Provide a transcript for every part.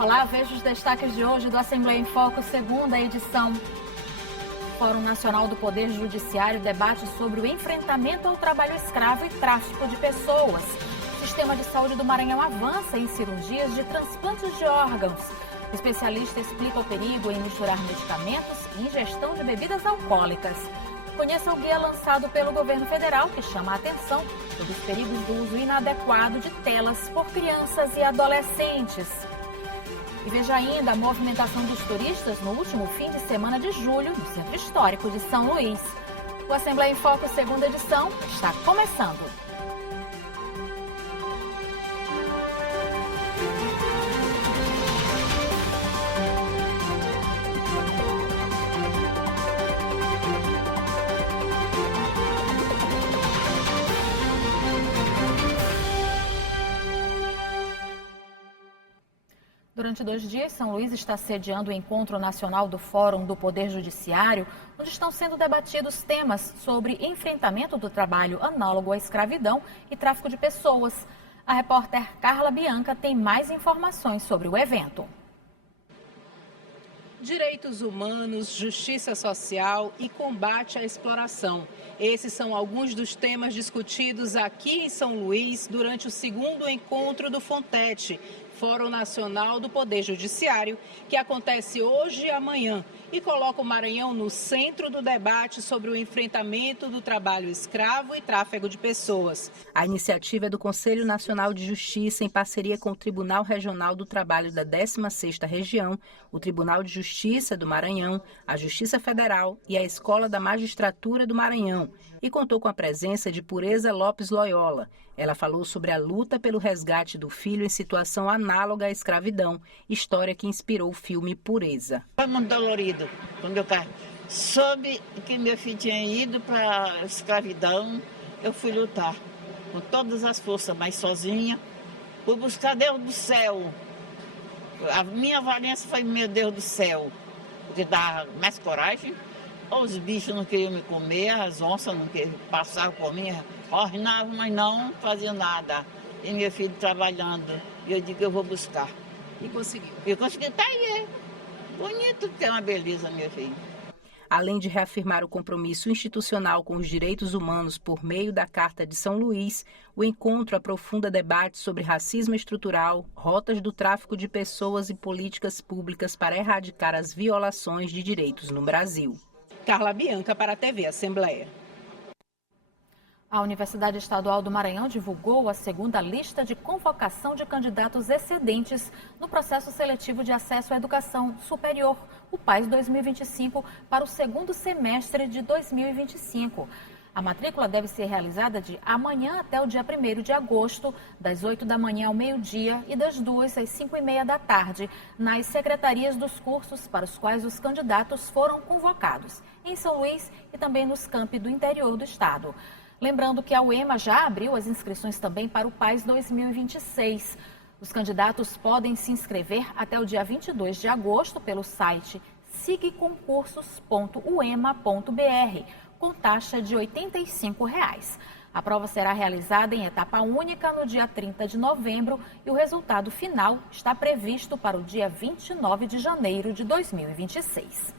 Olá, veja os destaques de hoje do Assembleia em Foco, segunda edição. Fórum Nacional do Poder Judiciário debate sobre o enfrentamento ao trabalho escravo e tráfico de pessoas. O sistema de saúde do Maranhão avança em cirurgias de transplantes de órgãos. O especialista explica o perigo em misturar medicamentos e ingestão de bebidas alcoólicas. Conheça o guia lançado pelo governo federal, que chama a atenção sobre os perigos do uso inadequado de telas por crianças e adolescentes. E veja ainda a movimentação dos turistas no último fim de semana de julho no Centro Histórico de São Luís. O Assembleia em Foco, segunda edição, está começando. Durante 2 dias, São Luís está sediando o Encontro Nacional do Fórum do Poder Judiciário, onde estão sendo debatidos temas sobre enfrentamento do trabalho análogo à escravidão e tráfico de pessoas. A repórter Carla Bianca tem mais informações sobre o evento. Direitos humanos, justiça social e combate à exploração. Esses são alguns dos temas discutidos aqui em São Luís durante o segundo encontro do FONTET, Fórum Nacional do Poder Judiciário, que acontece hoje e amanhã e coloca o Maranhão no centro do debate sobre o enfrentamento do trabalho escravo e tráfego de pessoas. A iniciativa é do Conselho Nacional de Justiça em parceria com o Tribunal Regional do Trabalho da 16ª Região, o Tribunal de Justiça do Maranhão, a Justiça Federal e a Escola da Magistratura do Maranhão, e contou com a presença de Pureza Lopes Loyola. Ela falou sobre a luta pelo resgate do filho em situação análoga à escravidão, história que inspirou o filme Pureza. Foi muito dolorido quando eu soube que meu filho tinha ido para a escravidão. Eu fui lutar com todas as forças, mas sozinha. Fui buscar Deus do céu. A minha valência foi meu Deus do céu, porque dava mais coragem. Os bichos não queriam me comer, as onças não queriam passar por mim, ornavam, mas não faziam nada. E meu filho trabalhando, e eu digo que eu vou buscar. E conseguiu? Eu consegui, tá aí, bonito, tem uma beleza, meu filho. Além de reafirmar o compromisso institucional com os direitos humanos por meio da Carta de São Luís, o encontro aprofunda debates sobre racismo estrutural, rotas do tráfico de pessoas e políticas públicas para erradicar as violações de direitos no Brasil. Carla Bianca para a TV Assembleia. A Universidade Estadual do Maranhão divulgou a segunda lista de convocação de candidatos excedentes no processo seletivo de acesso à educação superior, o PAS 2025, para o segundo semestre de 2025. A matrícula deve ser realizada de amanhã até o dia 1º de agosto, das 8 da manhã ao meio-dia e das 2 às 5h30 da tarde, nas secretarias dos cursos para os quais os candidatos foram convocados, em São Luís e também nos campi do interior do estado. Lembrando que a UEMA já abriu as inscrições também para o PAS 2026. Os candidatos podem se inscrever até o dia 22 de agosto pelo site sigconcursos.uema.br, com taxa de R$ 85. A prova será realizada em etapa única no dia 30 de novembro e o resultado final está previsto para o dia 29 de janeiro de 2026.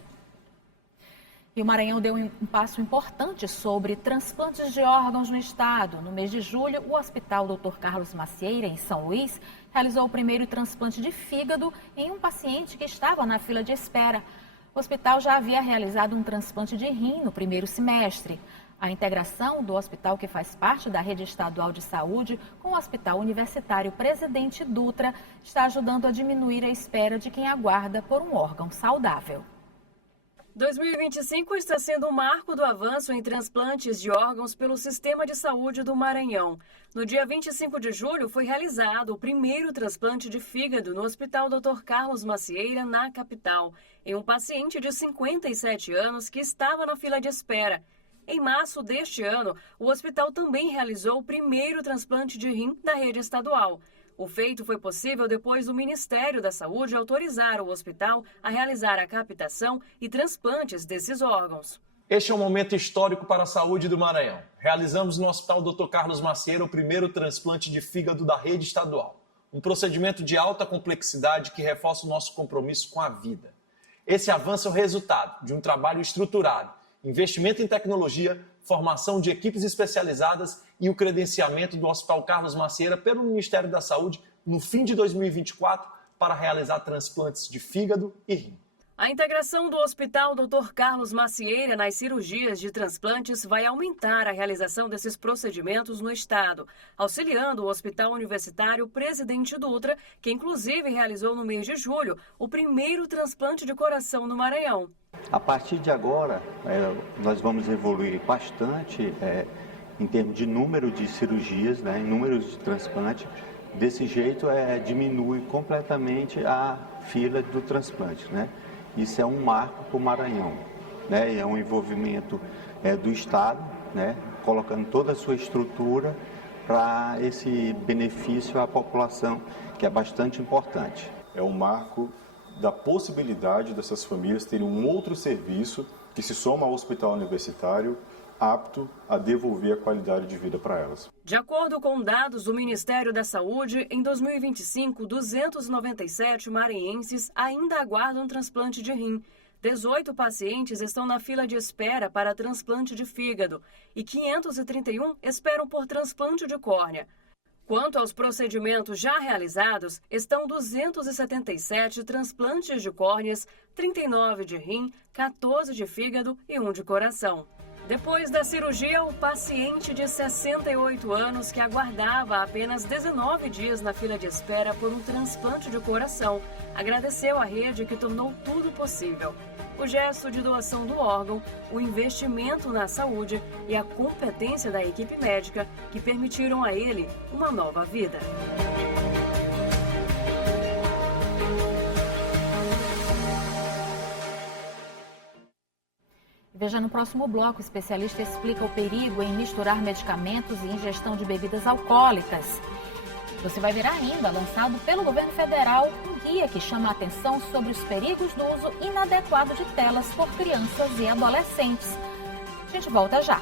E o Maranhão deu um passo importante sobre transplantes de órgãos no estado. No mês de julho, o Hospital Dr. Carlos Macieira, em São Luís, realizou o primeiro transplante de fígado em um paciente que estava na fila de espera. O hospital já havia realizado um transplante de rim no primeiro semestre. A integração do hospital, que faz parte da rede estadual de saúde, com o Hospital Universitário Presidente Dutra, está ajudando a diminuir a espera de quem aguarda por um órgão saudável. 2025 está sendo o marco do avanço em transplantes de órgãos pelo Sistema de Saúde do Maranhão. No dia 25 de julho foi realizado o primeiro transplante de fígado no Hospital Dr. Carlos Macieira, na capital, em um paciente de 57 anos que estava na fila de espera. Em março deste ano, o hospital também realizou o primeiro transplante de rim da rede estadual. O feito foi possível depois do Ministério da Saúde autorizar o hospital a realizar a captação e transplantes desses órgãos. Este é um momento histórico para a saúde do Maranhão. Realizamos no Hospital Dr. Carlos Macieira o primeiro transplante de fígado da rede estadual. um procedimento de alta complexidade que reforça o nosso compromisso com a vida. Esse avanço é o resultado de um trabalho estruturado, investimento em tecnologia, formação de equipes especializadas e o credenciamento do Hospital Carlos Macieira pelo Ministério da Saúde no fim de 2024 para realizar transplantes de fígado e rim. A integração do Hospital Dr. Carlos Macieira nas cirurgias de transplantes vai aumentar a realização desses procedimentos no estado, auxiliando o Hospital Universitário Presidente Dutra, que inclusive realizou no mês de julho o primeiro transplante de coração no Maranhão. A partir de agora, nós vamos evoluir bastante em termos de número de cirurgias, em números de transplante. Desse jeito, diminui completamente a fila do transplante, Isso é um marco para o Maranhão, É um envolvimento do Estado, colocando toda a sua estrutura para esse benefício à população, que é bastante importante. É um marco da possibilidade dessas famílias terem um outro serviço que se soma ao hospital universitário, apto a devolver a qualidade de vida para elas. De acordo com dados do Ministério da Saúde, em 2025, 297 maranhenses ainda aguardam transplante de rim. 18 pacientes estão na fila de espera para transplante de fígado e 531 esperam por transplante de córnea. Quanto aos procedimentos já realizados, estão 277 transplantes de córneas, 39 de rim, 14 de fígado e 1 de coração. Depois da cirurgia, o paciente de 68 anos que aguardava apenas 19 dias na fila de espera por um transplante de coração, agradeceu à rede que tornou tudo possível. O gesto de doação do órgão, o investimento na saúde e a competência da equipe médica que permitiram a ele uma nova vida. Veja no próximo bloco, o especialista explica o perigo em misturar medicamentos e ingestão de bebidas alcoólicas. Você vai ver ainda, lançado pelo governo federal, um guia que chama a atenção sobre os perigos do uso inadequado de telas por crianças e adolescentes. A gente volta já.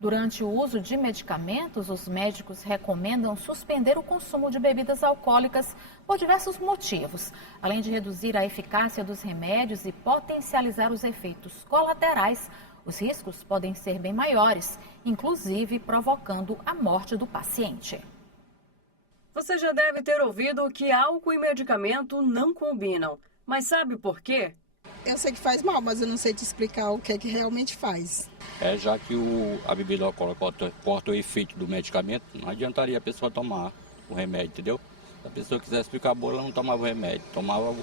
Durante o uso de medicamentos, os médicos recomendam suspender o consumo de bebidas alcoólicas por diversos motivos, além de reduzir a eficácia dos remédios e potencializar os efeitos colaterais. Os riscos podem ser bem maiores, inclusive provocando a morte do paciente. Você já deve ter ouvido que álcool e medicamento não combinam, mas sabe por quê? Eu sei que faz mal, mas eu não sei te explicar o que é que realmente faz. Já que a bebida alcoólica corta o efeito do medicamento, não adiantaria a pessoa tomar o remédio, entendeu? Se a pessoa quisesse ficar boa, ela não tomava o remédio, tomava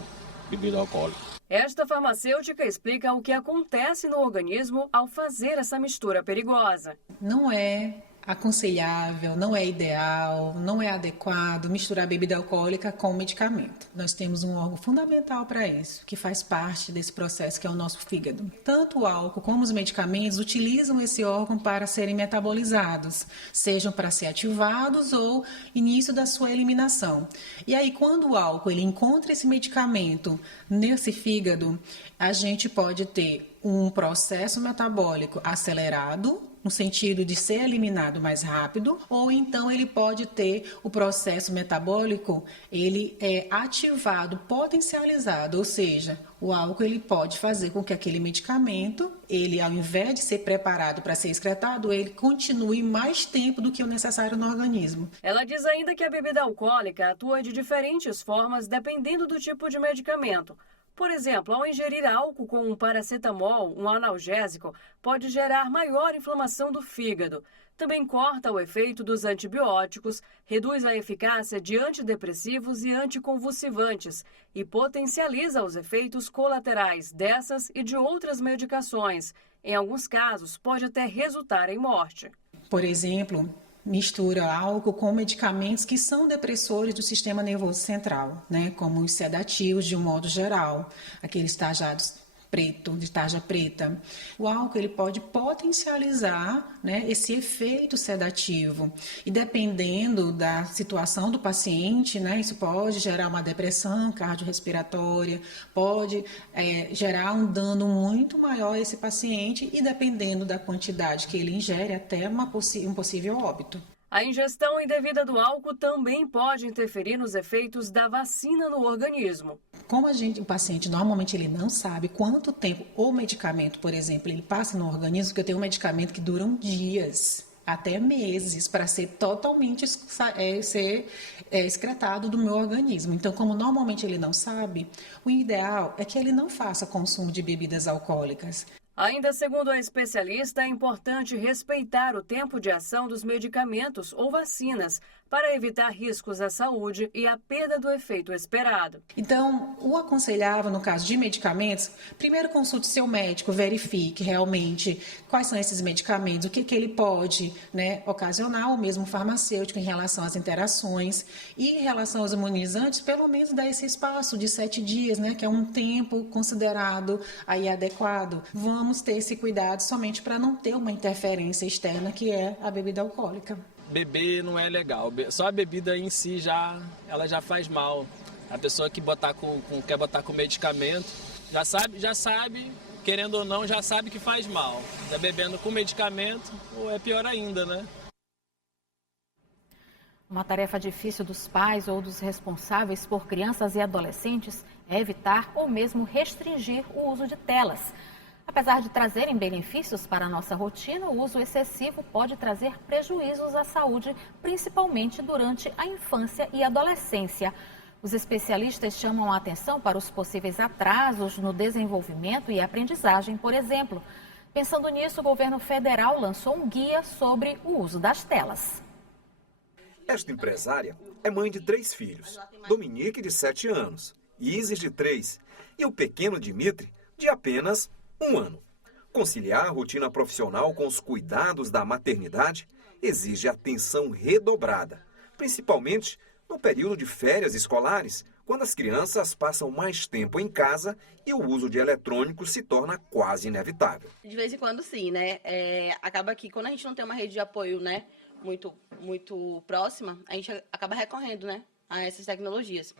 bebida alcoólica. Esta farmacêutica explica o que acontece no organismo ao fazer essa mistura perigosa. Não é aconselhável, não é ideal, não é adequado misturar bebida alcoólica com medicamento. Nós temos um órgão fundamental para isso, que faz parte desse processo, que é o nosso fígado. Tanto o álcool como os medicamentos utilizam esse órgão para serem metabolizados, sejam para ser ativados ou início da sua eliminação. E aí, quando o álcool ele encontra esse medicamento nesse fígado, a gente pode ter um processo metabólico acelerado, no sentido de ser eliminado mais rápido, ou então ele pode ter o processo metabólico, ele é ativado, potencializado, ou seja, o álcool ele pode fazer com que aquele medicamento, ele ao invés de ser preparado para ser excretado, ele continue mais tempo do que o necessário no organismo. Ela diz ainda que a bebida alcoólica atua de diferentes formas dependendo do tipo de medicamento. Por exemplo, ao ingerir álcool com um paracetamol, um analgésico, pode gerar maior inflamação do fígado. Também corta o efeito dos antibióticos, reduz a eficácia de antidepressivos e anticonvulsivantes e potencializa os efeitos colaterais dessas e de outras medicações. Em alguns casos, pode até resultar em morte. Por exemplo, mistura álcool com medicamentos que são depressores do sistema nervoso central, como os sedativos de um modo geral, aqueles tarjados preto, de tarja preta. O álcool ele pode potencializar, né, esse efeito sedativo e dependendo da situação do paciente, né, isso pode gerar uma depressão cardiorrespiratória, pode gerar um dano muito maior a esse paciente e dependendo da quantidade que ele ingere até um possível óbito. A ingestão indevida do álcool também pode interferir nos efeitos da vacina no organismo. Como o paciente normalmente ele não sabe quanto tempo o medicamento, por exemplo, ele passa no organismo, porque eu tenho um medicamento que duram dias, até meses, para ser totalmente excretado do meu organismo. Então, como normalmente ele não sabe, o ideal é que ele não faça consumo de bebidas alcoólicas. Ainda segundo a especialista, é importante respeitar o tempo de ação dos medicamentos ou vacinas para evitar riscos à saúde e a perda do efeito esperado. Então, o aconselhável, no caso de medicamentos, primeiro consulte seu médico, verifique realmente quais são esses medicamentos, o que ele pode, né, ocasionar, ou mesmo farmacêutico em relação às interações. E em relação aos imunizantes, pelo menos dá esse espaço de 7 dias, né, que é um tempo considerado aí adequado. Vamos ter esse cuidado somente para não ter uma interferência externa, que é a bebida alcoólica. Beber não é legal, só a bebida em si ela já faz mal. A pessoa que quer botar com medicamento já sabe, querendo ou não, já sabe que faz mal. Tá bebendo com medicamento, ou é pior ainda, né? Uma tarefa difícil dos pais ou dos responsáveis por crianças e adolescentes é evitar ou mesmo restringir o uso de telas. Apesar de trazerem benefícios para a nossa rotina, o uso excessivo pode trazer prejuízos à saúde, principalmente durante a infância e adolescência. Os especialistas chamam a atenção para os possíveis atrasos no desenvolvimento e aprendizagem, por exemplo. Pensando nisso, o governo federal lançou um guia sobre o uso das telas. Esta empresária é mãe de 3 filhos, Dominique, de 7 anos, Isis, de 3, e o pequeno Dimitri, de apenas 1 ano. Conciliar a rotina profissional com os cuidados da maternidade exige atenção redobrada, principalmente no período de férias escolares, quando as crianças passam mais tempo em casa e o uso de eletrônicos se torna quase inevitável. De vez em quando, sim, né? Acaba que quando a gente não tem uma rede de apoio, né, muito próxima, a gente acaba recorrendo, né, a essas tecnologias.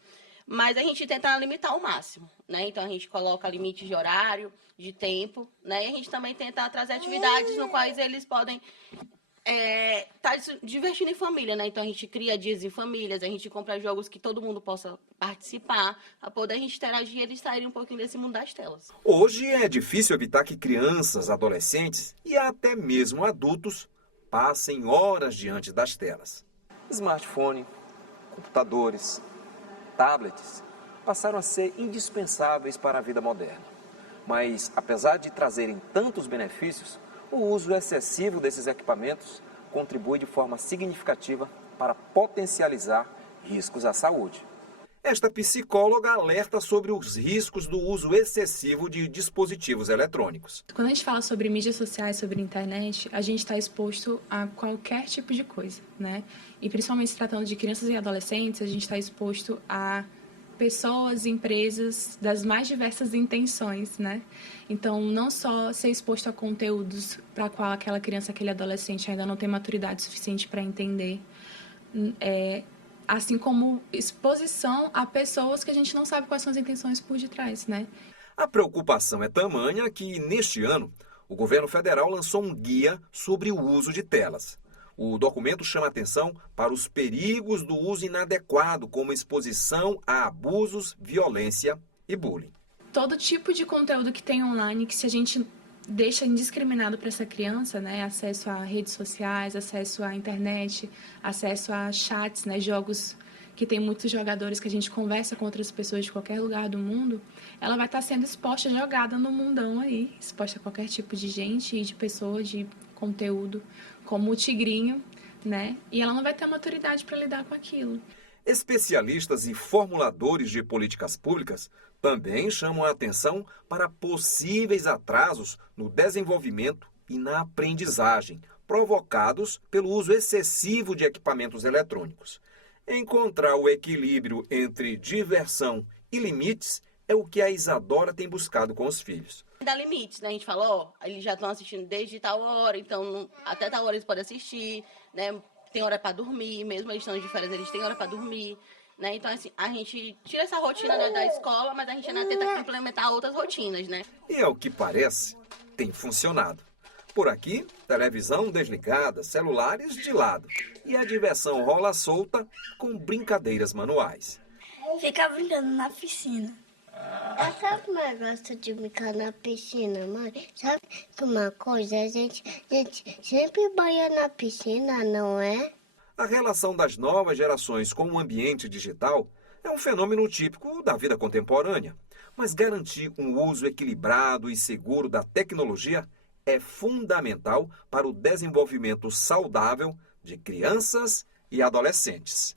Mas a gente tenta limitar ao máximo, né? Então a gente coloca limites de horário, de tempo, né? E a gente também tenta trazer atividades no quais eles podem estar divertindo em família, né? Então a gente cria dias em famílias, a gente compra jogos que todo mundo possa participar, a poder a gente interagir e eles saírem um pouquinho desse mundo das telas. Hoje é difícil evitar que crianças, adolescentes e até mesmo adultos passem horas diante das telas. Smartphone, computadores, tablets passaram a ser indispensáveis para a vida moderna. Mas, apesar de trazerem tantos benefícios, o uso excessivo desses equipamentos contribui de forma significativa para potencializar riscos à saúde. Esta psicóloga alerta sobre os riscos do uso excessivo de dispositivos eletrônicos. Quando a gente fala sobre mídias sociais, sobre internet, a gente está exposto a qualquer tipo de coisa, né? E principalmente se tratando de crianças e adolescentes, a gente está exposto a pessoas e empresas das mais diversas intenções, né? Então, não só ser exposto a conteúdos para qual aquela criança, aquele adolescente ainda não tem maturidade suficiente para entender, assim como exposição a pessoas que a gente não sabe quais são as intenções por detrás, né? A preocupação é tamanha que, neste ano, o governo federal lançou um guia sobre o uso de telas. O documento chama atenção para os perigos do uso inadequado, como exposição a abusos, violência e bullying. Todo tipo de conteúdo que tem online, que se a gente deixa indiscriminado para essa criança, né, acesso a redes sociais, acesso à internet, acesso a chats, né, jogos que tem muitos jogadores que a gente conversa com outras pessoas de qualquer lugar do mundo, ela vai estar sendo exposta, jogada no mundão aí, exposta a qualquer tipo de gente e de pessoa, de conteúdo, como o tigrinho, né, e ela não vai ter maturidade para lidar com aquilo. Especialistas e formuladores de políticas públicas também chamam a atenção para possíveis atrasos no desenvolvimento e na aprendizagem, provocados pelo uso excessivo de equipamentos eletrônicos. Encontrar o equilíbrio entre diversão e limites é o que a Isadora tem buscado com os filhos. Dá limites, né? A gente fala, ó, eles já estão assistindo desde tal hora, então até tal hora eles podem assistir, né? Tem hora para dormir, mesmo eles estão de férias, eles têm hora para dormir, né? Então, assim, a gente tira essa rotina, né, da escola, mas a gente ainda tenta implementar outras rotinas, né? E ao que parece, tem funcionado. Por aqui, televisão desligada, celulares de lado. E a diversão rola solta com brincadeiras manuais. Fica brincando na piscina. Sabe como eu gosto de brincar na piscina, mãe? Sabe que uma coisa, a gente sempre banha na piscina, não é? A relação das novas gerações com o ambiente digital é um fenômeno típico da vida contemporânea. Mas garantir um uso equilibrado e seguro da tecnologia é fundamental para o desenvolvimento saudável de crianças e adolescentes.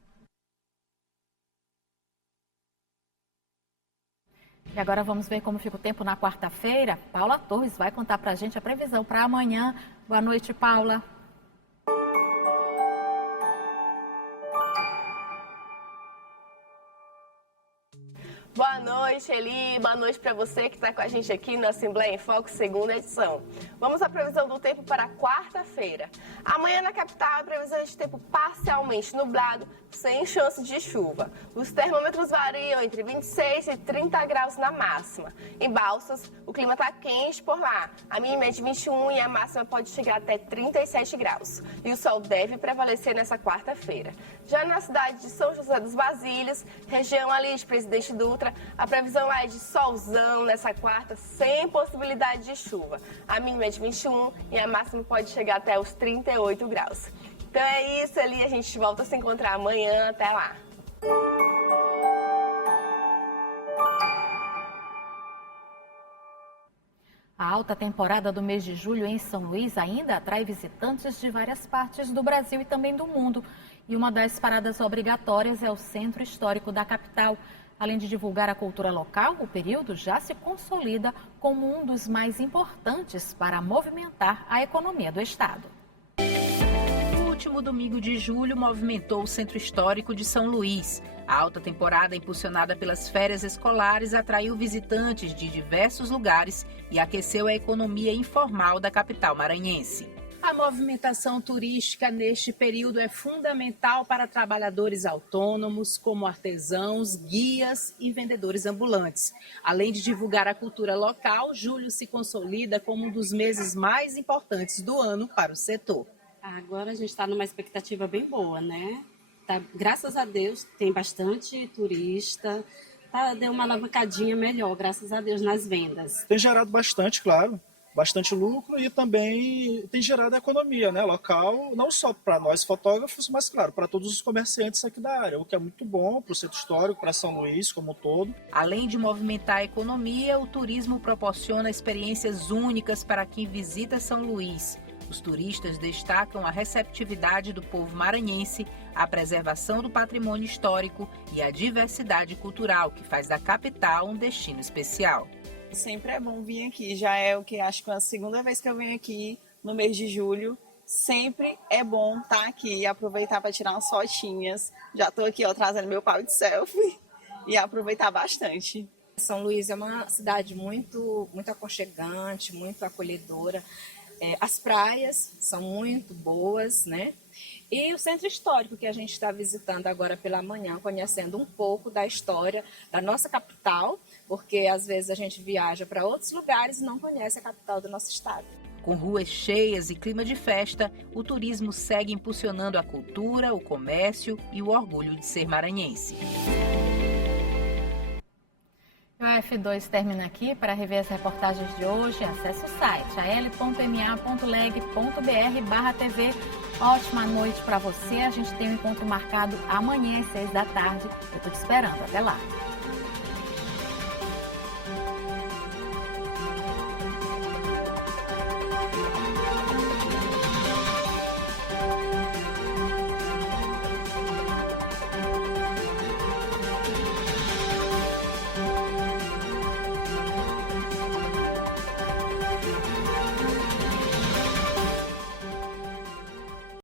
E agora vamos ver como fica o tempo na quarta-feira. Paula Torres vai contar pra gente a previsão para amanhã. Boa noite, Paula. Boa noite, Eli. Boa noite para você que está com a gente aqui na Assembleia em Foco, segunda edição. Vamos à previsão do tempo para quarta-feira. Amanhã na capital, a previsão é de tempo parcialmente nublado, sem chance de chuva. Os termômetros variam entre 26 e 30 graus na máxima. Em Balsas, o clima está quente por lá. A mínima é de 21 e a máxima pode chegar até 37 graus. E o sol deve prevalecer nessa quarta-feira. Já na cidade de São José dos Basílios, região ali de Presidente Dutra, a previsão é de solzão nessa quarta, sem possibilidade de chuva. A mínima é de 21 e a máxima pode chegar até os 38 graus. Então é isso, ali a gente volta a se encontrar amanhã. Até lá! A alta temporada do mês de julho em São Luís ainda atrai visitantes de várias partes do Brasil e também do mundo. E uma das paradas obrigatórias é o Centro Histórico da capital. Além de divulgar a cultura local, o período já se consolida como um dos mais importantes para movimentar a economia do estado. O último domingo de julho movimentou o Centro Histórico de São Luís. A alta temporada, impulsionada pelas férias escolares, atraiu visitantes de diversos lugares e aqueceu a economia informal da capital maranhense. A movimentação turística neste período é fundamental para trabalhadores autônomos, como artesãos, guias e vendedores ambulantes. Além de divulgar a cultura local, julho se consolida como um dos meses mais importantes do ano para o setor. Agora a gente está numa expectativa bem boa, né? Graças a Deus tem bastante turista, deu uma alavancadinha melhor, graças a Deus, nas vendas. Tem gerado bastante, claro. Bastante lucro e também tem gerado a economia, né, local, não só para nós fotógrafos, mas, claro, para todos os comerciantes aqui da área, o que é muito bom para o Centro Histórico, para São Luís como um todo. Além de movimentar a economia, o turismo proporciona experiências únicas para quem visita São Luís. Os turistas destacam a receptividade do povo maranhense, a preservação do patrimônio histórico e a diversidade cultural, que faz da capital um destino especial. Sempre é bom vir aqui, já é o que acho que é a segunda vez que eu venho aqui no mês de julho. Sempre é bom estar aqui e aproveitar para tirar umas fotinhas. Já estou aqui trazendo meu pau de selfie e aproveitar bastante. São Luís é uma cidade muito aconchegante, muito acolhedora. As praias são muito boas, né? E o Centro Histórico que a gente está visitando agora pela manhã, conhecendo um pouco da história da nossa capital, porque às vezes a gente viaja para outros lugares e não conhece a capital do nosso estado. Com ruas cheias e clima de festa, o turismo segue impulsionando a cultura, o comércio e o orgulho de ser maranhense. O F2 termina aqui. Para rever as reportagens de hoje, acesse o site al.ma.leg.br/TV. Ótima noite para você. A gente tem um encontro marcado amanhã às 6 da tarde. Eu estou te esperando. Até lá.